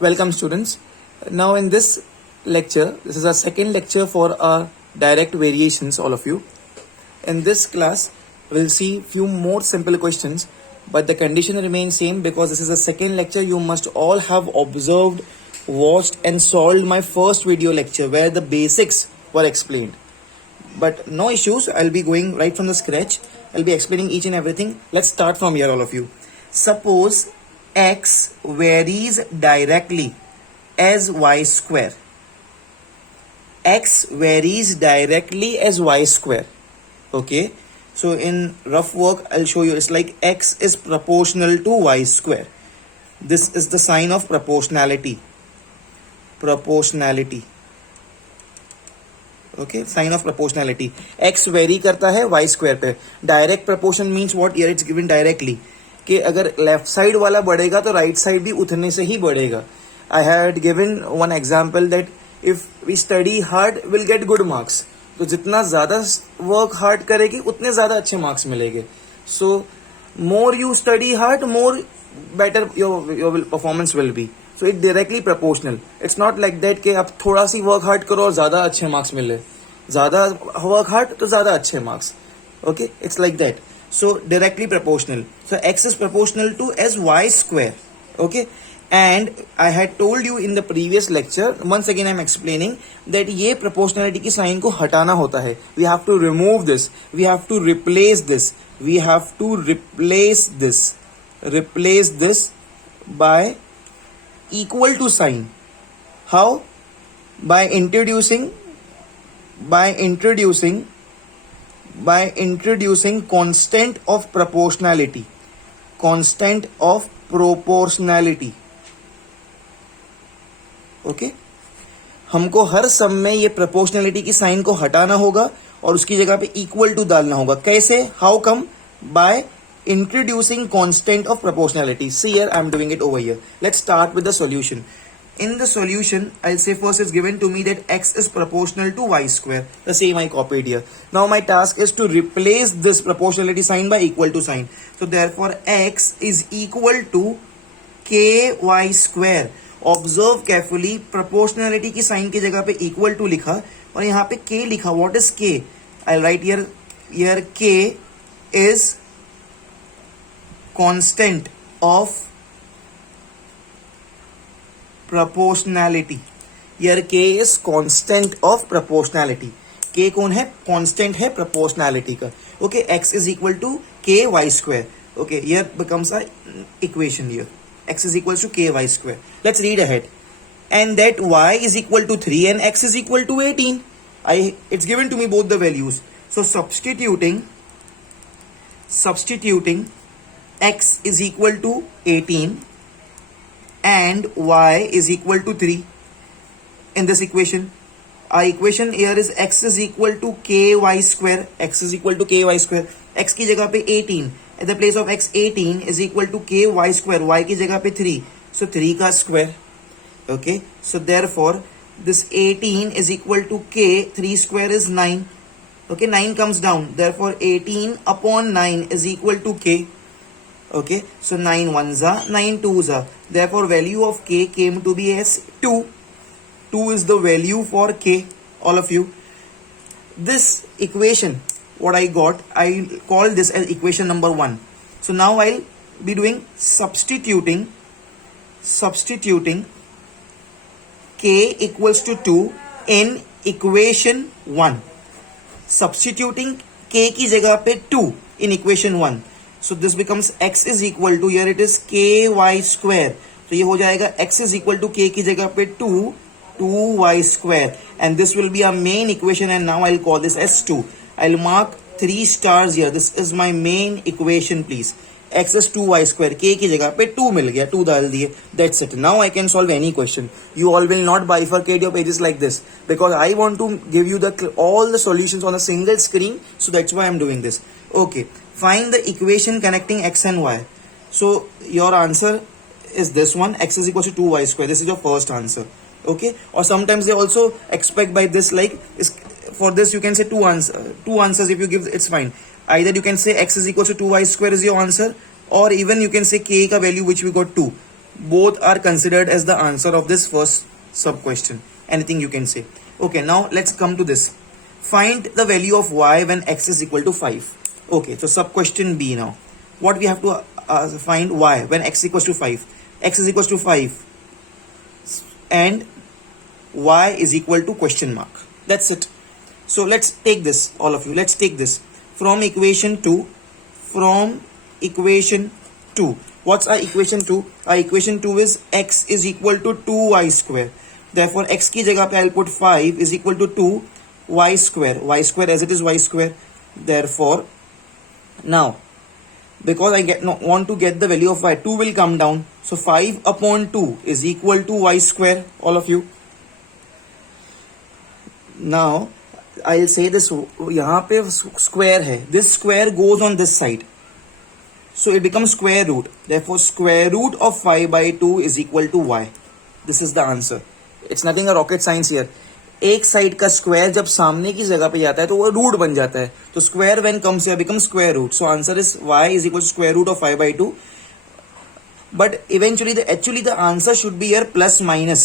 Welcome students. Now in this lecture, this is our second lecture for our direct variations, all of you. In this class, we'll see few more simple questions, but the condition remains same because this is the second lecture. You must all have observed, watched and solved my first video lecture where the basics were explained. But no issues, I'll be going right from the scratch. I'll be explaining each and everything. Let's start from here, all of you. Suppose x varies directly as y square. X varies directly as y square. Okay. So in rough work, I'll show you. It's like x is proportional to y square. This is the sign of proportionality. Proportionality. Okay, sign of proportionality. X vary करता है y square पे. Direct proportion means what? Here it's given directly. कि अगर left side वाला बढ़ेगा तो right side भी उतने से ही बढ़ेगा. I had given one example that if we study hard will get good marks. तो जितना ज्यादा वर्क हार्ड करेगी उतने ज्यादा अच्छे मार्क्स मिलेंगे. So more you study hard more better your performance will be. So it directly proportional. It's not like that कि आप थोड़ा सी वर्क हार्ड करो और ज्यादा अच्छे मार्क्स मिले. ज्यादा वर्क हार्ड तो ज्यादा अच्छे marks. Okay, it's like that. So directly proportional. So x is proportional to as y square. Okay, and I had told you in the previous lecture, once again I am explaining that ये proportionality की sign को हटाना होता है. We have to remove this. We have to replace this. We have to replace this. Replace this by equal to sign. How? By introducing constant of proportionality. Constant of proportionality. Okay, हमको हर सम में ये proportionality की sign को हटाना होगा और उसकी जगह पे इक्वल टू डालना होगा. कैसे? How come? By introducing constant of proportionality. See here I am doing it over here. Let's start with the solution. In the solution, I'll say first it's given to me that x is proportional to y square. The same I copied here. Now my task is to replace this proportionality sign by equal to sign. So therefore x is equal to ky square. Observe carefully, proportionality की sign की जगह पे equal to लिखा और यहाँ पे k लिखा. What is k? I'll write here k is constant of proportionality. Here k is constant of proportionality. k कौन है? Constant है proportionality का. Okay, x is equal to ky square. Okay, here becomes a equation here. x is equal to ky square. Let's read ahead. And that y is equal to 3 and x is equal to 18. It's given to me both the values. So substituting x is equal to 18 and y is equal to 3 in this equation. Our equation here is x is equal to ky square. X is equal to ky square. x की जगह पे 18. At the place of x 18 is equal to ky square. y की जगह पे 3. So 3 का square. Okay. So therefore this 18 is equal to k. 3 square is 9. Okay. 9 comes down. Therefore 18 upon 9 is equal to k. Okay, so 9 ones are 9 twos are. Therefore, value of k came to be as 2. 2 is the value for k, all of you. This equation, what I got, I call this as equation number 1. So now I'll be doing substituting k equals to 2 in equation 1. Substituting k की जगह पे 2 in equation 1. So this becomes x is equal to, here it is ky square. तो ये हो जाएगा x is equal to k की जगह पे 2y square. And this will be our main equation and now I'll call this as 2. I'll mark 3 stars here. This is my main equation please. x is 2y square. k की जगह पे 2 मिल गया. 2 डाल दिए. That's it. Now I can solve any question. You all will not bifurcate your pages like this because I want to give you all the solutions on a single screen. So that's why I'm doing this. Okay. Find the equation connecting x and y. So your answer is this one. X is equal to 2y square. This is your first answer. Okay. Or sometimes they also expect by this like for this you can say two answers. If you give, it's fine. Either you can say x is equal to 2y square is your answer, or even you can say k ka value which we got 2. both are considered as the answer of this first sub question. Anything you can say. Okay, now let's come to this. Find the value of y when x is equal to 5. Okay, so sub question B now. What we have to find y when x equals to 5. X is equals to 5 and y is equal to question mark. That's it. So let's take this, all of you. Let's take this from equation 2. From equation 2. What's our equation 2? Our equation 2 is x is equal to 2y square. Therefore, x की जगह पे I'll put 5 is equal to 2y square. Y square as it is y square. Therefore, now, because I want to get the value of y, 2 will come down. So 5 upon 2 is equal to y square, all of you. Now, I'll say this, यहाँ पे square है. This square goes on this side. So it becomes square root. Therefore, square root of 5 by 2 is equal to y. This is the answer. It's nothing a rocket science here. एक side का square जब सामने की जगह पे जाता है तो वो रूट बन जाता है. तो square when comes here become square root. So answer is y is equal to square root of 5 by 2. But eventually, the answer should be here plus minus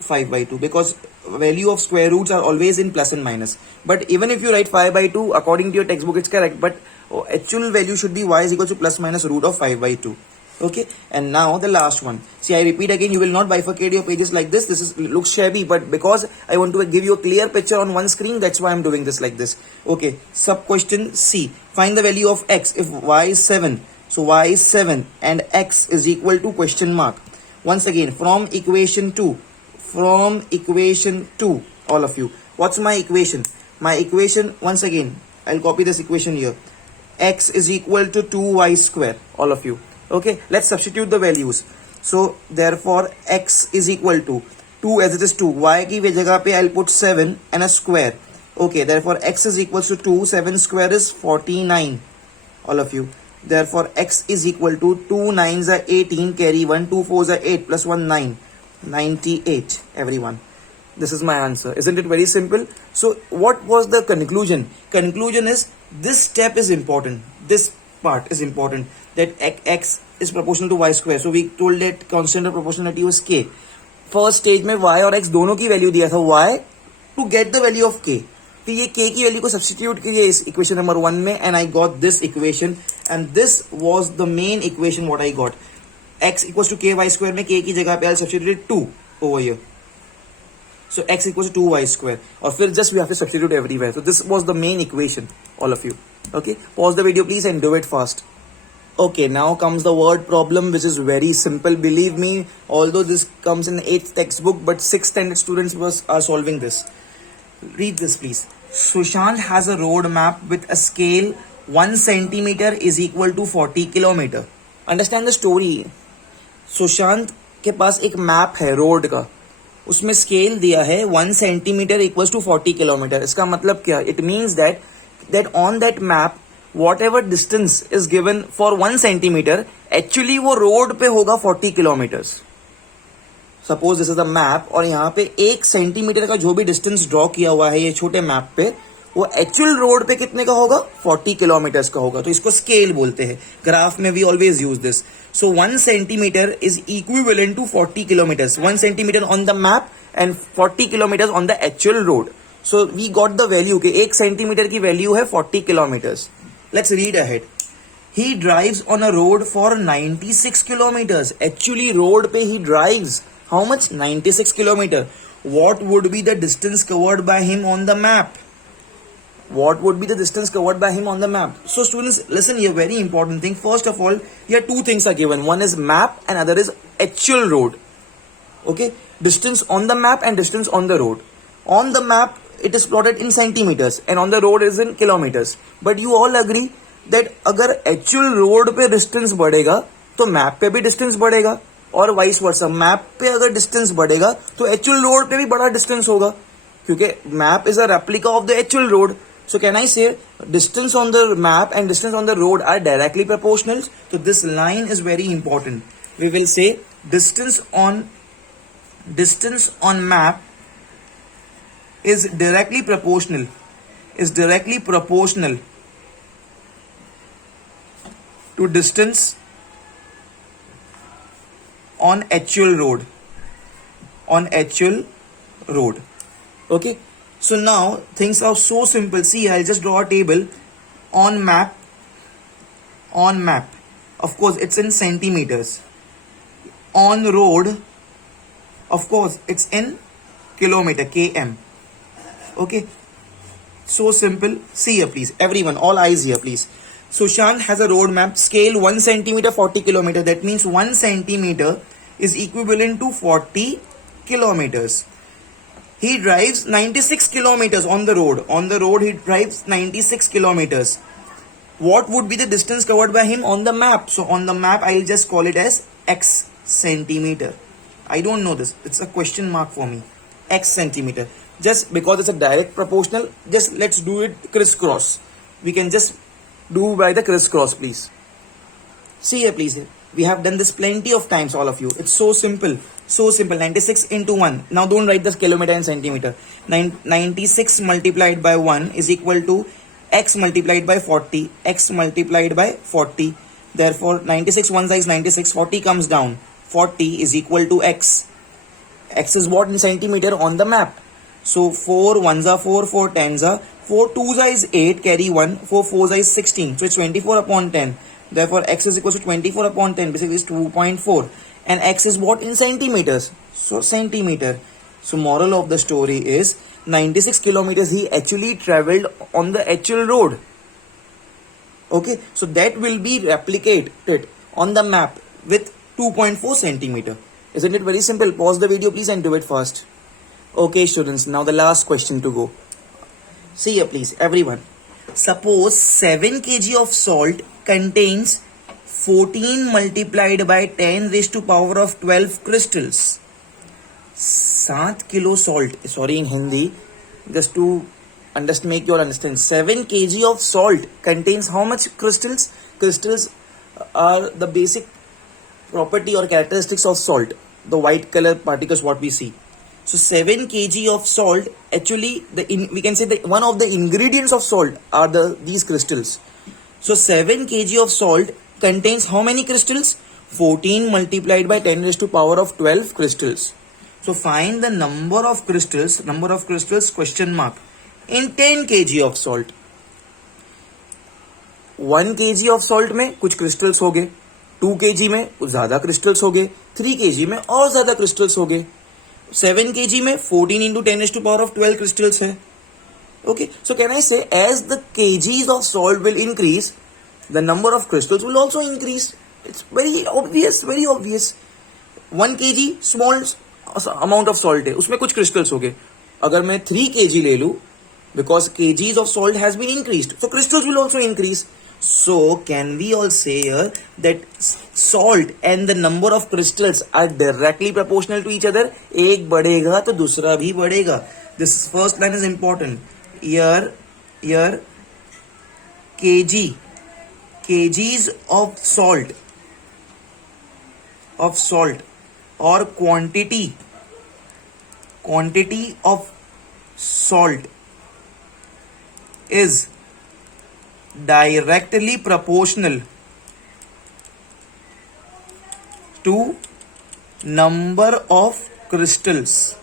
5 by 2 because value of square roots are always in plus and minus. But even if you write 5 by 2 according to your textbook, it's correct. But actual value should be y is equal to plus minus root of 5 by 2. Okay, and now the last one. See, I repeat again, you will not bifurcate your pages like this. This is looks shabby, but because I want to give you a clear picture on one screen, that's why I'm doing this like this. Okay, sub question C. Find the value of x if y is 7. So y is 7 and x is equal to question mark. Once again, from equation 2. From equation 2, all of you. What's my equation? My equation, once again, I'll copy this equation here. X is equal to 2y square, all of you. Okay, let's substitute the values. So therefore x is equal to 2 as it is 2. Y की जगह पे I'll put 7 and a square. Okay, therefore x is equal to 2. 7 square is 49. All of you. Therefore x is equal to 2 9s are 18. Carry 1. 2 4s are 8 plus 1 9. 98. Everyone. This is my answer. Isn't it very simple? So what was the conclusion? Conclusion is this step is important. This part is important. That x is proportional to y square. So we told that constant of proportionality was k. First stage में y और x दोनों की value दिया था. y to get the value of k. फिर ये k की value को सब्सटीट्यूट किए इस इक्वेशन नंबर 1 में and I got this equation and this was the main equation what I got. x equals to ky square में k की जगह पे I'll substitute 2 over here. So x equals to 2y square. और फिर just we have to substitute everywhere. So this was the main equation, all of you. Okay, pause the video please and do it fast. Okay, now comes the word problem, which is very simple. Believe me, although this comes in 8th textbook, but 6th standard students are solving this. Read this, please. Sushant has a road map with a scale 1 centimeter is equal to 40 kilometer. Understand the story. Sushant के पास एक map है road का, उसमें scale दिया है 1 centimetre equals to 40 kilometre. इसका मतलब क्या? It means that on that map what ever distance is given for 1 centimetre actually वो रोड पे होगा 40 kilometres. Suppose this is the map और यहाँ पे 1 सेंटीमीटर का जो भी डिस्टेंस ड्रॉ किया हुआ है ये छोटे मैप पे, वो एक्चुअल रोड पे कितने का होगा? 40 किलोमीटर्स का होगा. तो इसको स्केल बोलते हैं. ग्राफ में we always use this. So 1 centimeter is equivalent to 40 kilometers. 1 centimeter on the map and 40 kilometers on the actual road. So we got the value कि 1 centimeter की value है 40 kilometers. Let's read ahead. He drives on a road for 96 kilometers. Actually road पे he drives how much? 96 kilometer. What would be the distance covered by him on the map? What would be the distance covered by him on the map? So students, listen here, very important thing. First of all, here two things are given. One is map and other is actual road. Okay, distance on the map and distance on the road. On the map, it is plotted in centimeters and on the road is in kilometers. But you all agree that अगर actual road पे distance बढ़ेगा तो map पे भी distance बढ़ेगा और vice versa. Map पे अगर distance बढ़ेगा तो actual road पे भी बड़ा distance होगा क्योंकि map is a replica of the actual road. So can I say distance on the map and distance on the road are directly proportional? So this line is very important. We will say distance on map is directly proportional. Is directly proportional to distance on actual road. On actual road. Okay. So now things are so simple. See, I'll just draw a table on map. On map. Of course, it's in centimeters. On road, of course, it's in kilometer, km. Okay. So simple. See here, please. Everyone, all eyes here, please. Sushant has a road map. Scale 1 centimeter, 40 kilometer. That means 1 centimeter is equivalent to 40 kilometers. He drives 96 kilometers on the road. On the road, he drives 96 kilometers. What would be the distance covered by him on the map? So on the map, I'll just call it as X centimeter. I don't know this. It's a question mark for me. X centimeter. Just because it's a direct proportional, just let's do it crisscross. We can just do by the crisscross, please. See here, please. We have done this plenty of times, all of you. It's so simple. So simple. 96 into 1. Now don't write this kilometer and centimeter. 96 multiplied by 1 is equal to X multiplied by 40. X multiplied by 40. Therefore, 96 one side is 96. 40 comes down. 40 is equal to X. X is what in centimeter on the map. So 4 ones are 4, 4 tens are 4 twos are is 8, carry 1, 4 fours are is 16. So it's 24 upon 10. Therefore, X is equal to 24 upon 10, basically is 2.4. And X is what in centimeters. So centimeter. So moral of the story is 96 kilometers he actually traveled on the actual road. Okay, so that will be replicated on the map with 2.4 centimeter. Isn't it very simple? Pause the video please and do it fast. Okay students, now the last question to go. See here please, everyone. Suppose 7 kg of salt contains 14 multiplied by 10 raised to power of 12 crystals. 7 kilo salt, sorry in Hindi, just to make you all understand. 7 kg of salt contains how much crystals? Crystals are the basic property or characteristics of salt. The white color particles what we see. So 7 kg of salt, actually we can say that one of the ingredients of salt are these crystals. So 7 kg of salt contains how many crystals? 14 multiplied by 10 raised to power of 12 crystals. So find the number of crystals question mark in 10 kg of salt. 1 kg of salt में कुछ crystals हो गए, 2 kg में कुछ ज़्यादा crystals हो गए, 3 kg में और ज़्यादा crystals हो गए, 7 kg में 14 into 10 raised to power of 12 crystals है. Okay, so can I say as the kgs of salt will increase, the number of crystals will also increase. It's very obvious, very obvious. 1 kg small amount of salt है, उसमें कुछ crystals हो गए. अगर मैं 3 kg ले लूँ, because kgs of salt has been increased, so crystals will also increase. So can we all say here that salt and the number of crystals are directly proportional to each other? एक बढ़ेगा तो दूसरा भी बढ़ेगा. This first line is important. Here kgs of salt or quantity of salt is directly proportional to number of crystals.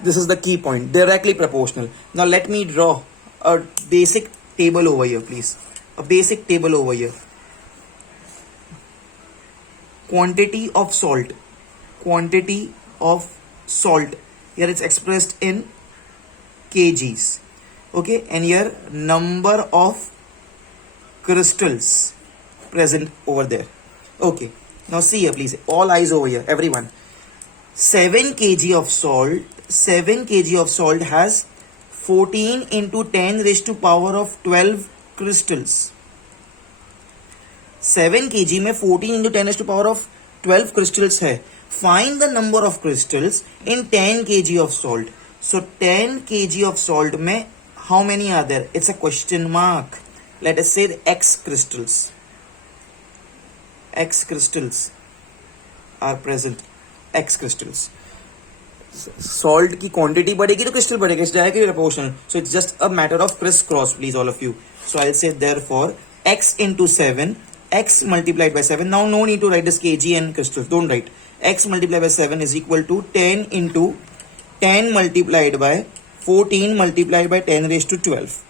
This is the key point, directly proportional. Now let me draw a basic table over here, please. A basic table over here. Quantity of salt. Here it's expressed in kgs. Okay, and here number of crystals present over there. Okay, now see here please, all eyes over here, everyone. 7 kg of salt has 14 into 10 raised to power of 12 crystals. 7 kg में 14 into 10 raised to power of 12 crystals है. Find the number of crystals in 10 kg of salt. So 10 kg of salt में how many are there? It's a question mark. Let us say X crystals. X crystals are present. X crystals. Salt की quantity बढ़ेगी तो crystal बढ़ेगा. It's directly proportional. So it's just a matter of crisscross, please, all of you. So I'll say therefore X into 7 x multiplied by 7. Now no need to write this kg and crystals, don't write. X multiplied by 7 is equal to 10 into 10 multiplied by 14 multiplied by 10 raised to 12.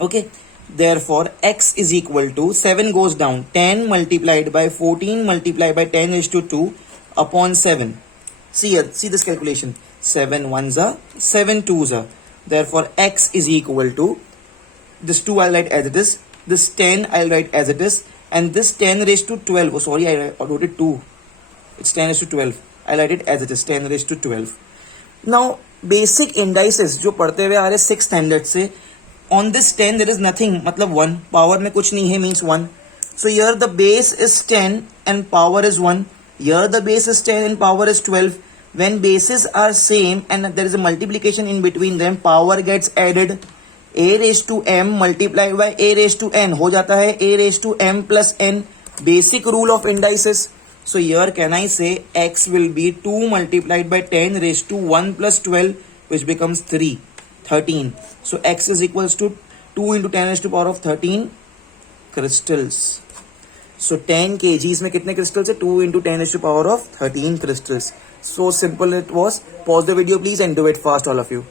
Okay, therefore x is equal to 7 goes down, 10 multiplied by 14 multiplied by 10 raised to 2 upon 7. See here, see this calculation. 7 ones are, 7 twos are. Therefore x is equal to, this 2 I'll write as it is, this 10 I'll write as it is, and this 10 raised to 12. Oh sorry, I wrote it 2. It's 10 raised to 12. I'll write it as it is, 10 raised to 12. Now basic indices जो पढ़ते हुए आ रहे 6th standard से, on this 10 there is nothing, मतलब 1, power में कुछ नहीं है means 1. So here the base is 10 and power is 1. Here the base is 10 and power is 12. When bases are same and there is a multiplication in between them, power gets added. A raised to m multiplied by a raised to n हो जाता है a raised to m plus n. Basic rule of indices. So here can I say x will be 2 multiplied by 10 raised to 1 plus 12, which becomes 3, 13. So x is equals to 2 into 10 raised to power of 13 crystals. So 10 kgs में कितने crystals है? 2 into 10 raised to power of 13 crystals. So simple it was. Pause the video please and do it fast all of you.